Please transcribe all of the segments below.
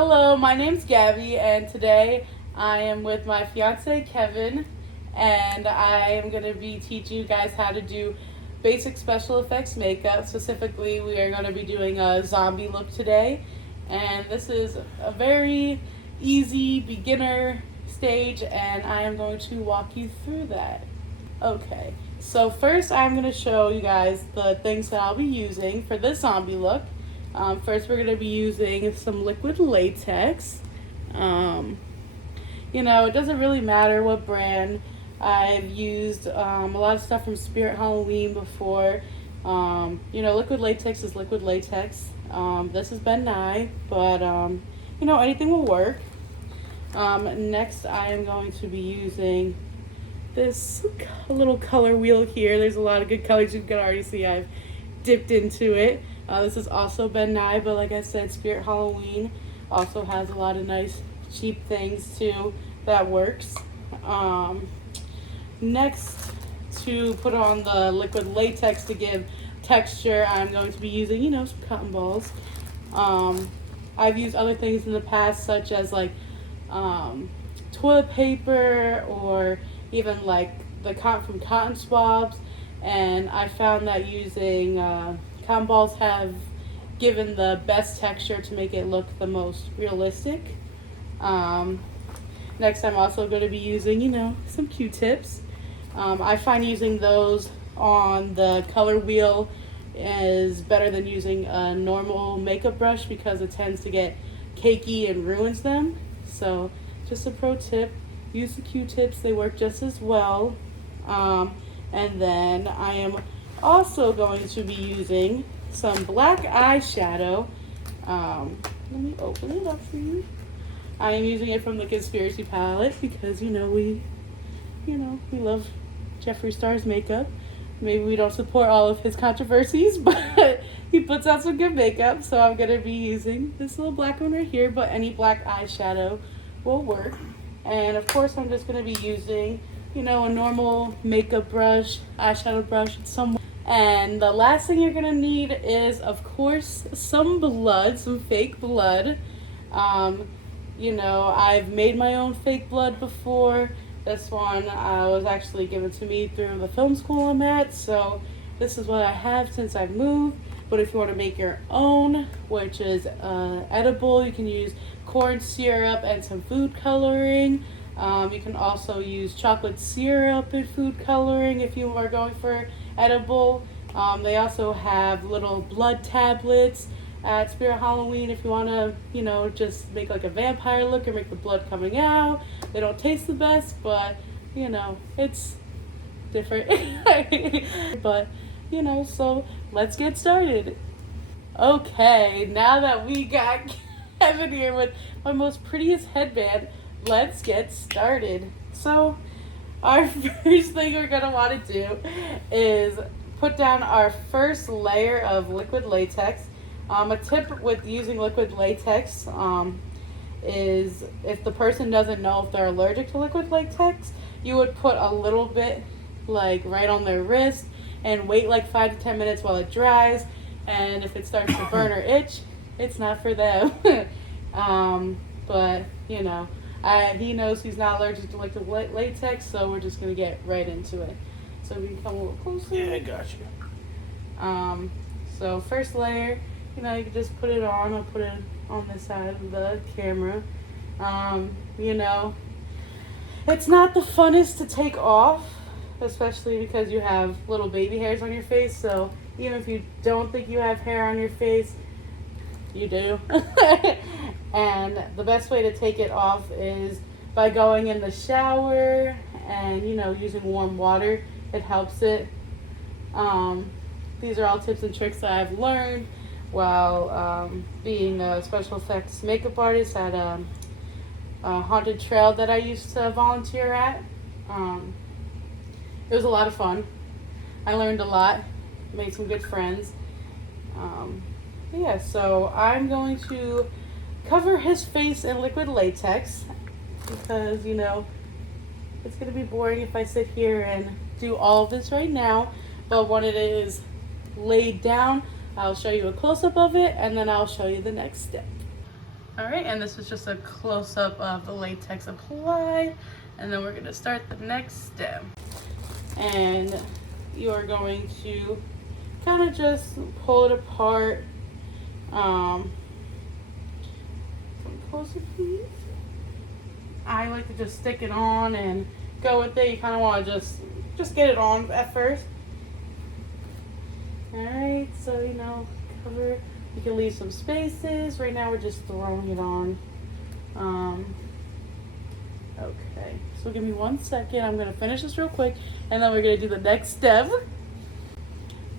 Hello, my name's Gabby, and today I am with my fiance Kevin, and I am going to be teaching you guys how to do basic special effects makeup. Specifically, we are going to be doing a zombie look today, and this is a very easy beginner stage, and I am going to walk you through that. Okay, so first I'm going to show you guys the things that I'll be using for this zombie look. First, we're going to be using some liquid latex. It doesn't really matter what brand. I've used a lot of stuff from Spirit Halloween before. Liquid latex is liquid latex. This is Ben Nye, but anything will work. Next, I am going to be using this little color wheel here. There's a lot of good colors. You can already see I've dipped into it. This is also Ben Nye, but like I said, Spirit Halloween also has a lot of nice cheap things too that works. Next, to put on the liquid latex to give texture, I'm going to be using, some cotton balls. I've used other things in the past, such as like toilet paper or even like the cotton from cotton swabs, and I found that using cotton balls have given the best texture to make it look the most realistic. Next, I'm also going to be using, some Q-tips. I find using those on the color wheel is better than using a normal makeup brush because it tends to get cakey and ruins them. So just a pro tip, use the Q-tips, they work just as well. And then I am also going to be using some black eyeshadow. Let me open it up for you. I am using it from the Conspiracy palette because we love Jeffree Star's makeup. Maybe we don't support all of his controversies, but he puts out some good makeup. So I'm gonna be using this little black one right here, but any black eyeshadow will work. And of course, I'm just gonna be using a normal makeup brush, eyeshadow brush, and the last thing you're gonna need is, of course, some blood, some fake blood. I've made my own fake blood before. This one was actually given to me through the film school I'm at, so this is what I have since I've moved. But if you want to make your own, which is edible, you can use corn syrup and some food coloring. You can also use chocolate syrup and food coloring if you are going for edible. They also have little blood tablets at Spirit Halloween if you want to, just make like a vampire look or make the blood coming out. They don't taste the best, but, it's different. But, so let's get started. Okay, now that we got Kevin here with my most prettiest headband, let's get started. So our first thing we're going to want to do is put down our first layer of liquid latex. A tip with using liquid latex is if the person doesn't know if they're allergic to liquid latex, you would put a little bit like right on their wrist and wait like 5 to 10 minutes while it dries. And if it starts to burn or itch, it's not for them. But he knows he's not allergic to liquid latex, so we're just gonna get right into it. So we can come a little closer. Yeah, I got you. So first layer, you can just put it on. I'll put it on this side of the camera. It's not the funnest to take off, especially because you have little baby hairs on your face. So even if you don't think you have hair on your face, you do. And the best way to take it off is by going in the shower and, using warm water. It helps it. These are all tips and tricks that I've learned while being a special effects makeup artist at a haunted trail that I used to volunteer at. It was a lot of fun. I learned a lot, made some good friends. So I'm going to cover his face in liquid latex because, it's going to be boring if I sit here and do all of this right now. But when it is laid down, I'll show you a close-up of it, and then I'll show you the next step. All right, and this is just a close-up of the latex applied, and then we're gonna start the next step. And you are going to kind of just pull it apart. Come closer, please. I like to just stick it on and go with it. You kind of want to just get it on at first. All right, so cover. You can leave some spaces. Right now we're just throwing it on. Okay, so give me 1 second. I'm gonna finish this real quick, and then we're gonna do the next step.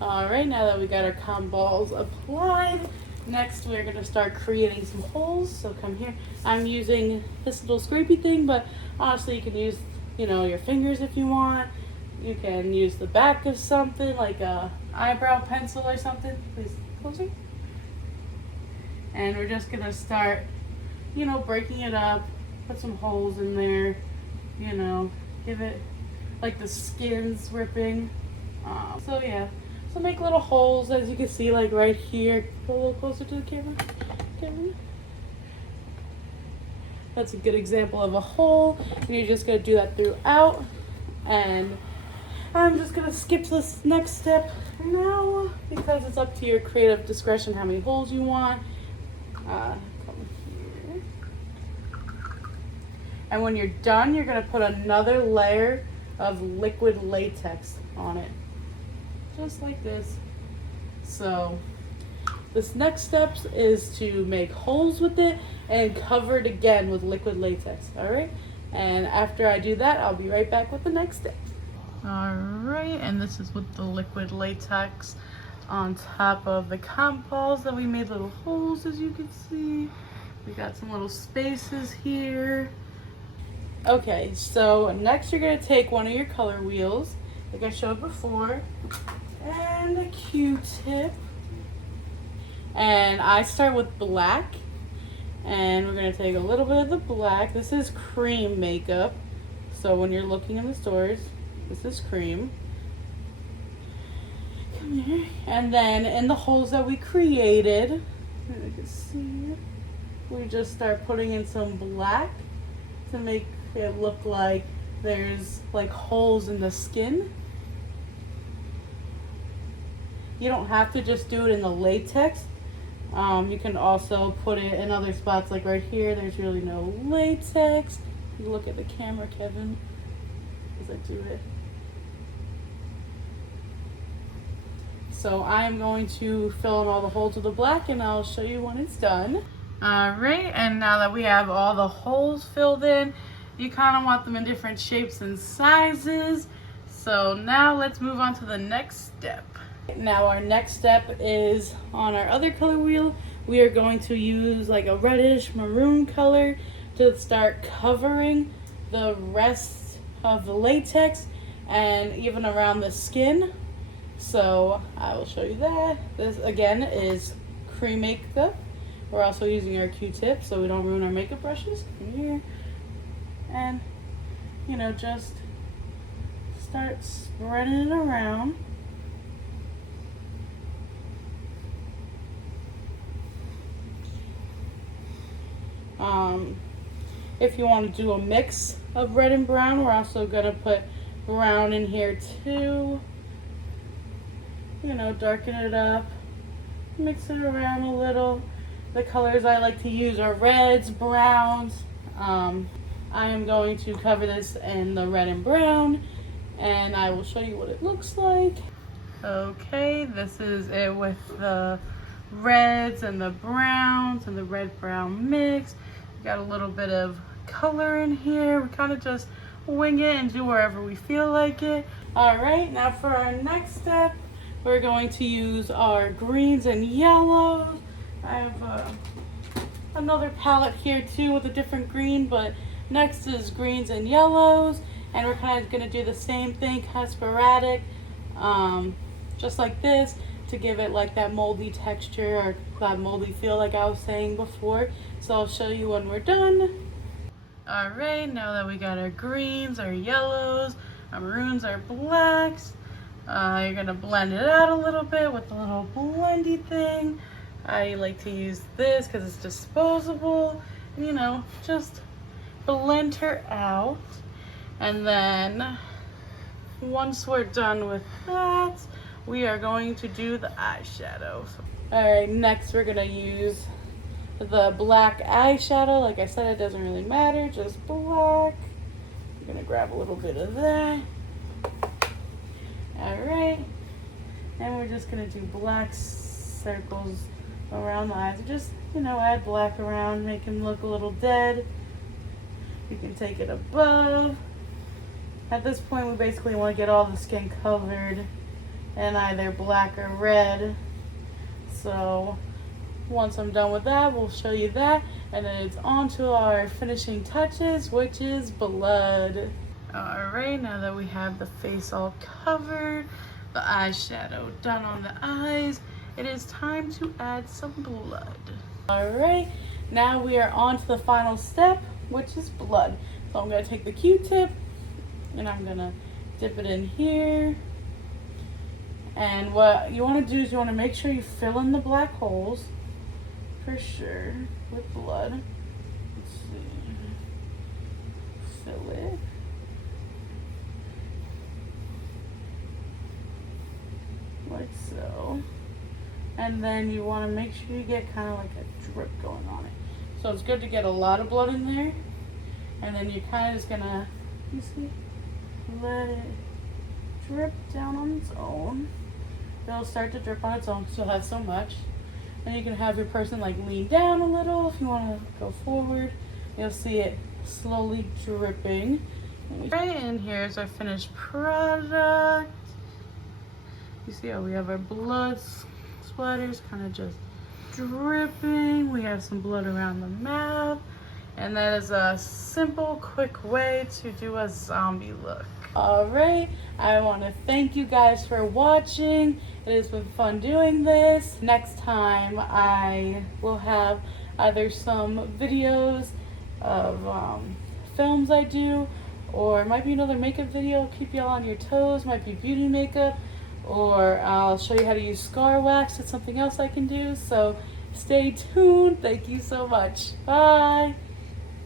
All right, now that we got our cotton balls applied, next we're gonna start creating some holes. So come here. I'm using this little scrapey thing, but honestly, you can use your fingers if you want. You can use the back of something like a eyebrow pencil or something. Please closer. And we're just gonna start, breaking it up. Put some holes in there. Give it like the skin's ripping. So yeah. So make little holes, as you can see, like right here. Go a little closer to the camera. That's a good example of a hole. And you're just gonna do that throughout. And I'm just gonna skip to this next step now because it's up to your creative discretion how many holes you want. Come here. And when you're done, you're gonna put another layer of liquid latex on it. Just like this. So this next step is to make holes with it and cover it again with liquid latex. All right, and after I do that, I'll be right back with the next step. All right, and this is with the liquid latex on top of the cotton balls that we made little holes, as you can see. We got some little spaces here. Okay, so next you're gonna take one of your color wheels, like I showed before, and a Q-tip, and I start with black, and we're going to take a little bit of the black. This is cream makeup, so when you're looking in the stores, this is cream. Come here. And then in the holes that we created, you can see, we just start putting in some black to make it look like there's like holes in the skin. You don't have to just do it in the latex. You can also put it in other spots, like right here. There's really no latex. You look at the camera, Kevin, as I do it. So I'm going to fill in all the holes with the black, and I'll show you when it's done. All right, and now that we have all the holes filled in, you kind of want them in different shapes and sizes. So now let's move on to the next step. Now our next step is on our other color wheel. We are going to use like a reddish maroon color to start covering the rest of the latex and even around the skin. So I will show you that. This again is cream makeup. We're also using our Q-tip so we don't ruin our makeup brushes. Come here. And just start spreading it around. If you want to do a mix of red and brown, we're also going to put brown in here too. Darken it up, mix it around a little. The colors I like to use are reds, browns. I am going to cover this in the red and brown, and I will show you what it looks like. Okay, this is it with the reds and the browns and the red-brown mix. We got a little bit of color in here. We kind of just wing it and do wherever we feel like it. All right, now for our next step, we're going to use our greens and yellows. I have another palette here too with a different green, but next is greens and yellows, and we're kind of going to do the same thing, kind of sporadic, just like this, to give it like that moldy texture or that moldy feel like I was saying before. So I'll show you when we're done. All right, now that we got our greens, our yellows, our maroons, our blacks, you're gonna blend it out a little bit with the little blendy thing. I like to use this because it's disposable. You know, just blend her out. And then once we're done with that, we are going to do the eyeshadow. Alright, next we're gonna use the black eyeshadow. Like I said, it doesn't really matter, just black. I'm gonna grab a little bit of that. Alright, and we're just gonna do black circles around the eyes. Just, you know, add black around, make him look a little dead. You can take it above. At this point, we basically want to get all the skin covered in either black or red. So once I'm done with that, we'll show you that. And then it's on to our finishing touches, which is blood. Alright, now that we have the face all covered, the eyeshadow done on the eyes, it is time to add some blood. Alright, now we are on to the final step, which is blood. So I'm going to take the Q-tip and I'm going to dip it in here. And what you want to do is you want to make sure you fill in the black holes for sure with blood. Let's see. Fill it. Like so. And then you want to make sure you get kind of like a drip going on it. So it's good to get a lot of blood in there. And then you're kind of just going to, you see, let it drip down on its own. It'll start to drip on its own because you'll have so much. And you can have your person like lean down a little if you want to go forward. You'll see it slowly dripping. Right, and here's our finished product. You see how we have our blood splatters kind of just dripping. We have some blood around the mouth. And that is a simple, quick way to do a zombie look. Alright, I want to thank you guys for watching. It has been fun doing this. Next time I will have either some videos of films I do, or it might be another makeup video, keep y'all on your toes, might be beauty makeup, or I'll show you how to use scar wax. It's something else I can do, so stay tuned. Thank you so much. Bye.